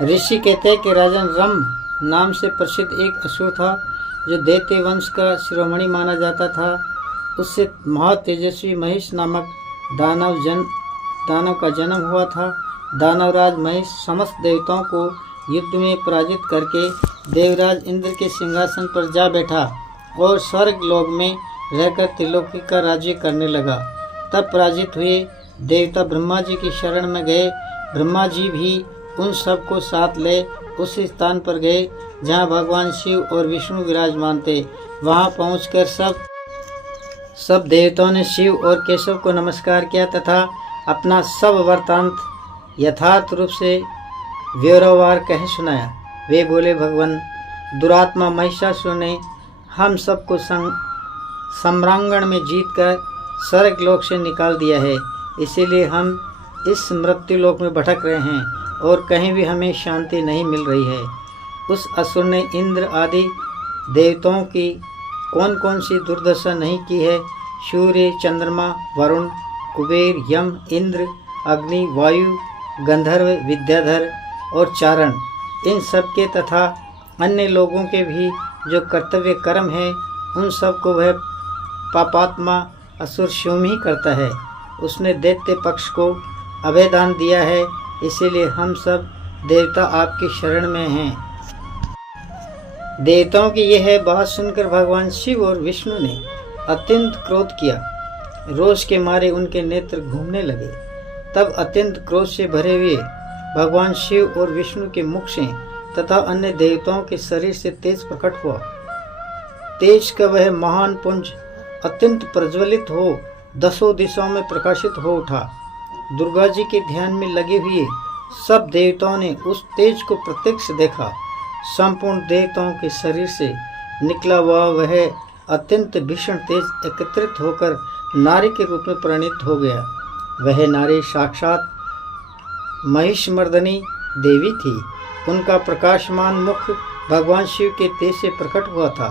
ऋषि कहते हैं कि राजन रंभ नाम से प्रसिद्ध एक असुर था जो दैत्य वंश का शिरोमणि माना जाता था। उससे महातेजस्वी महिष नामक दानव का जन्म हुआ था। दानवराज महिष समस्त देवताओं को युद्ध में पराजित करके देवराज इंद्र के सिंहासन पर जा बैठा और स्वर्ग लोक में रहकर त्रिलोकी का राज्य करने लगा। तब पराजित हुए देवता ब्रह्मा जी की शरण में गए। ब्रह्मा जी भी उन सब को साथ ले उस स्थान पर गए जहाँ भगवान शिव और विष्णु विराजमान थे। वहाँ पहुँचकर सब देवताओं ने शिव और केशव को नमस्कार किया तथा अपना सब वृत्तांत यथार्थ रूप से व्यवहार कह सुनाया। वे बोले, भगवान, दुरात्मा महिषासुर ने हम सबको सम्रांगण में जीतकर स्वर्ग लोक से निकाल दिया है। इसीलिए हम इस मृत्यु लोक में भटक रहे हैं और कहीं भी हमें शांति नहीं मिल रही है। उस असुर ने इंद्र आदि देवताओं की कौन कौन सी दुर्दशा नहीं की है। सूर्य, चंद्रमा, वरुण, कुबेर, यम, इंद्र, अग्नि, वायु, गंधर्व, विद्याधर और चारण, इन सब के तथा अन्य लोगों के भी जो कर्तव्य कर्म है उन सब को वह पापात्मा असुर स्वयं ही करता है। उसने दैत्य पक्ष को अभयदान दिया है। इसीलिए हम सब देवता आपकी शरण में हैं। देवताओं की यह बात सुनकर भगवान शिव और विष्णु ने अत्यंत क्रोध किया। रोष के मारे उनके नेत्र घूमने लगे। तब अत्यंत क्रोध से भरे हुए भगवान शिव और विष्णु के मुख से तथा अन्य देवताओं के शरीर से तेज प्रकट हुआ। तेज का वह महान पुंज अत्यंत प्रज्वलित हो दसों दिशाओं में प्रकाशित हो उठा। दुर्गा जी के ध्यान में लगे हुए सब देवताओं ने उस तेज को प्रत्यक्ष देखा। संपूर्ण देवताओं के शरीर से निकला हुआ वह अत्यंत भीषण तेज एकत्रित होकर नारी के रूप में परिणित हो गया। वह नारी साक्षात महिषमर्दनी देवी थी। उनका प्रकाशमान मुख भगवान शिव के तेज से प्रकट हुआ था।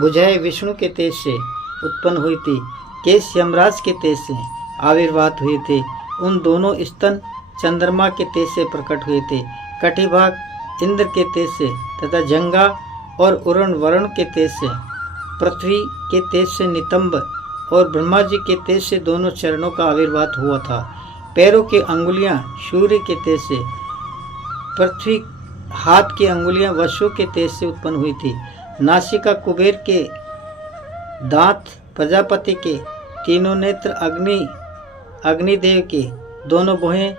भुजाएं विष्णु के तेज से उत्पन्न हुई थी। केश यमराज के तेज से आविर्भात हुए थे। उन दोनों स्तन चंद्रमा के तेज से प्रकट हुए थे। कटिभाग इंद्र के तेज से तथा जंगा और उरण वरुण के तेज से, पृथ्वी के तेज से नितंब और ब्रह्मा जी के तेज से दोनों चरणों का आविर्भात हुआ था। पैरों की अंगुलियां सूर्य के तेज से, पृथ्वी हाथ की अंगुलियां वसु के तेज से उत्पन्न हुई थी। नासिका कुबेर के, दांत प्रजापति के, तीनों नेत्र अग्निदेव के, दोनों भुहें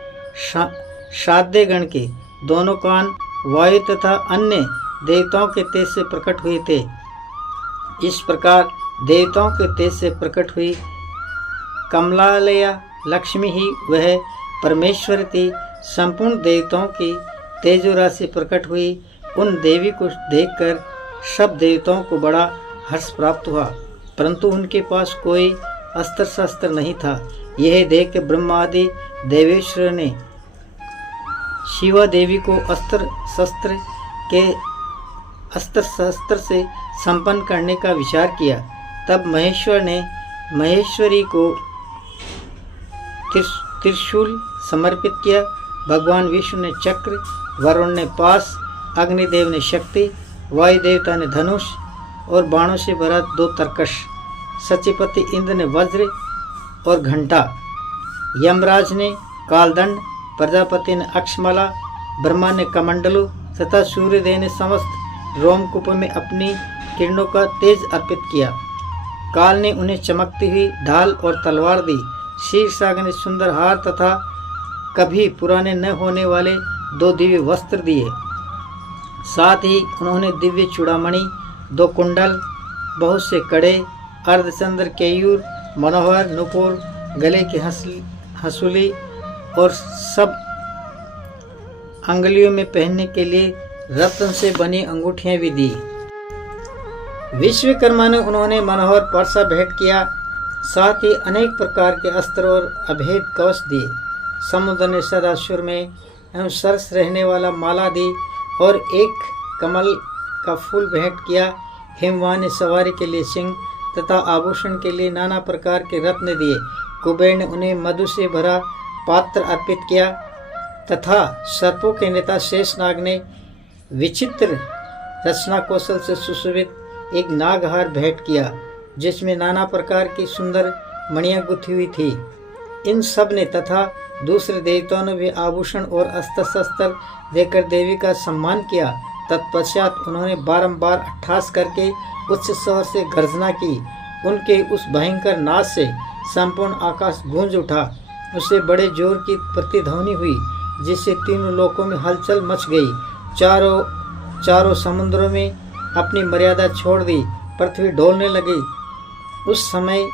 साध्य गण के, दोनों कान वायु तथा अन्य देवताओं के तेज से प्रकट हुए थे। इस प्रकार देवताओं के तेज से प्रकट हुई कमलालया लक्ष्मी ही वह परमेश्वर थी। संपूर्ण देवताओं की तेजो राशि प्रकट हुई। उन देवी को देखकर सब देवताओं को बड़ा हर्ष प्राप्त हुआ, परंतु उनके पास कोई अस्त्र शस्त्र नहीं था। यह देख के ब्रह्मा आदि देवेश्वर ने शिवा देवी को अस्त्र शस्त्र से संपन्न करने का विचार किया। तब महेश्वर ने महेश्वरी को त्रिशूल समर्पित किया। भगवान विष्णु ने चक्र, वरुण ने पास, अग्निदेव ने शक्ति, वायु देवता ने धनुष और बाणों से भरा 2 तरकश, सचिपति इंद्र ने वज्र और घंटा, यमराज ने कालदंड, प्रजापति ने अक्षमाला, ब्रह्मा ने कमंडलू तथा सूर्यदेव ने समस्त रोमकूप में अपनी किरणों का तेज अर्पित किया। काल ने उन्हें चमकती हुई ढाल और तलवार दी। शीर्षाग ने सुंदर हार तथा कभी पुराने न होने वाले 2 दिव्य वस्त्र दिए। साथ ही उन्होंने दिव्य चूड़ामणि, 2 कुंडल, बहुत से कड़े, अर्धचंद्र, केयूर, मनोहर, नुपुर, गले की हंसुली और सब अंगुलियों में पहनने के लिए रत्न से बनी अंगूठियां भी दी। विश्वकर्मा ने उन्होंने मनोहर परसा भेंट किया। साथ ही अनेक प्रकार के अस्त्र और अभेद कवच दिए। समुद्र ने सदासुर में एवं सरस रहने वाला माला दी और एक कमल का फूल भेंट किया। हिमवान ने सवारी के लिए सिंह तथा आभूषण के लिए नाना प्रकार के रत्न दिए। कुबेर ने उन्हें मधु से भरा पात्र अर्पित किया। तथा सर्पों के नेता शेषनाग ने विचित्र रचना कौशल से सुशोभित एक नागहार भेंट किया, जिसमें नाना प्रकार की सुंदर मणियां गुथी हुई थी। इन सब ने तथा दूसरे देवताओं ने भी आभूषण और अस्त्र शस्त्र देकर देवी का सम्मान किया। तत्पश्चात उन्होंने बारंबार अट्ठास करके उच्च स्वर से गर्जना की। उनके उस भयंकर नाद से संपूर्ण आकाश गूंज उठा। उससे बड़े जोर की प्रतिध्वनि हुई, जिससे तीनों लोकों में हलचल मच गई। चारों समुद्रों में अपनी मर्यादा छोड़ दी, पृथ्वी डोलने लगी। उस समय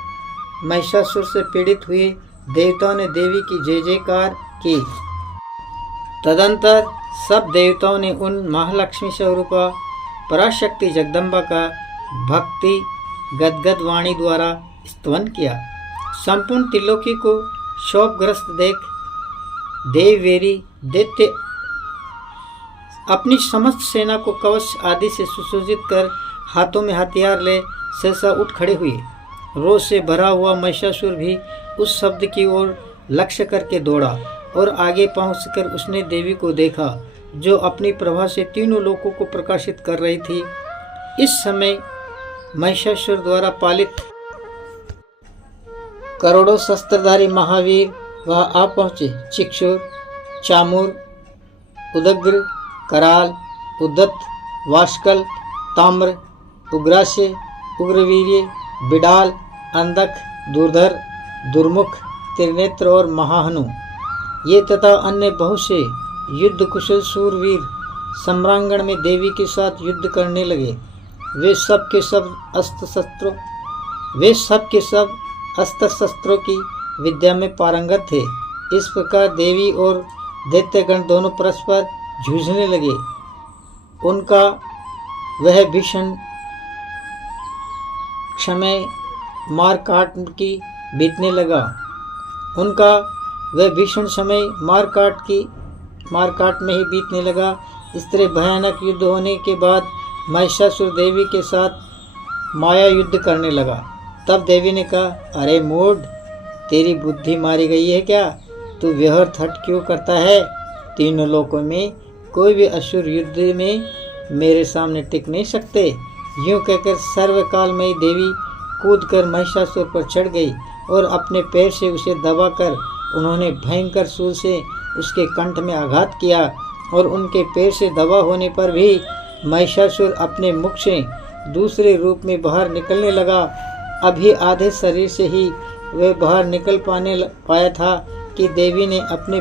महिषासुर से पीड़ित हुए देवताओं ने देवी की जय जयकार की। तदंतर सब देवताओं ने उन महालक्ष्मी स्वरूपा पराशक्ति जगदम्बा का भक्ति गदगद वाणी द्वारा स्तवन किया। संपूर्ण त्रिलोकी को शोकग्रस्त देख देववेरी दैत्य अपनी समस्त सेना को कवच आदि से सुसज्जित कर हाथों में हथियार ले सहसा उठ खड़े हुए। रोष से भरा हुआ महिषासुर भी उस शब्द की ओर लक्ष्य करके दौड़ा और आगे पहुंचकर उसने देवी को देखा, जो अपनी प्रभा से तीनों लोकों को प्रकाशित कर रही थी। इस समय महिषासुर द्वारा पालित करोड़ों शस्त्रधारी महावीर वह आ पहुंचे। चिक्षुर, चामूर, उदग्र, कराल, उद्दत, वाष्कल, ताम्र, उग्रास्य, उग्रवीर्य, बिडाल, अंधक, दुर्धर, दुर्मुख, त्रिनेत्र और महाहनु, ये तथा अन्य बहुत से युद्ध कुशल सूरवीर सम्रांगण में देवी के साथ युद्ध करने लगे। वे सब के सब अस्त्र शस्त्रों की विद्या में पारंगत थे। इस प्रकार देवी और दैत्यगण दोनों परस्पर जूझने लगे। उनका वह भीषण समय मार काट में ही बीतने लगा। इस तरह भयानक युद्ध होने के बाद महिषासुर देवी के साथ माया युद्ध करने लगा। तब देवी ने कहा, अरे मूढ़, तेरी बुद्धि मारी गई है क्या? तू व्यर्थ हट क्यों करता है? तीनों लोकों में कोई भी असुर युद्ध में मेरे सामने टिक नहीं सकते। यूं कहकर सर्वकालमयी देवी कूदकर महिषासुर पर चढ़ गई और अपने पैर से उसे दबाकर उन्होंने भयंकर शूल से उसके कंठ में आघात किया और उनके पैर से दबा होने पर भी महिषासुर अपने मुख से दूसरे रूप में बाहर निकलने लगा। अभी आधे शरीर से ही वह बाहर निकल पाया था कि देवी ने अपने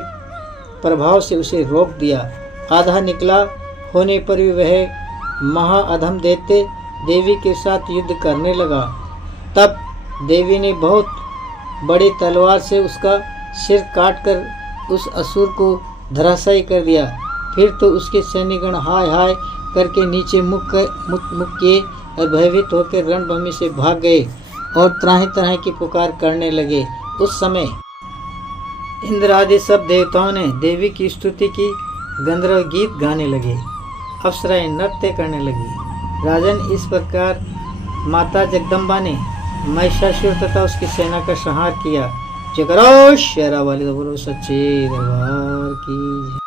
प्रभाव से उसे रोक दिया। आधा निकला होने पर भी वह महाअधम दैत्य देवी के साथ युद्ध करने लगा। तब देवी ने बहुत बड़ी तलवार से उसका सिर काटकर उस असुर को धराशायी कर दिया। फिर तो उसके सैनिकगण हाय हाय करके नीचे मुख किए और भयभीत होकर रणभूमि से भाग गए और त्राही त्राही की पुकार करने लगे। उस समय इंद्र आदि सब देवताओं ने देवी की स्तुति की, गंधर्व गीत गाने लगे, अप्सराएं नृत्य करने लगी। राजन, इस प्रकार माता जगदम्बा ने महिषासुर तथा उसकी सेना का संहार किया। जय करो शेरा वाली, बोलो सच्चे दरबार की।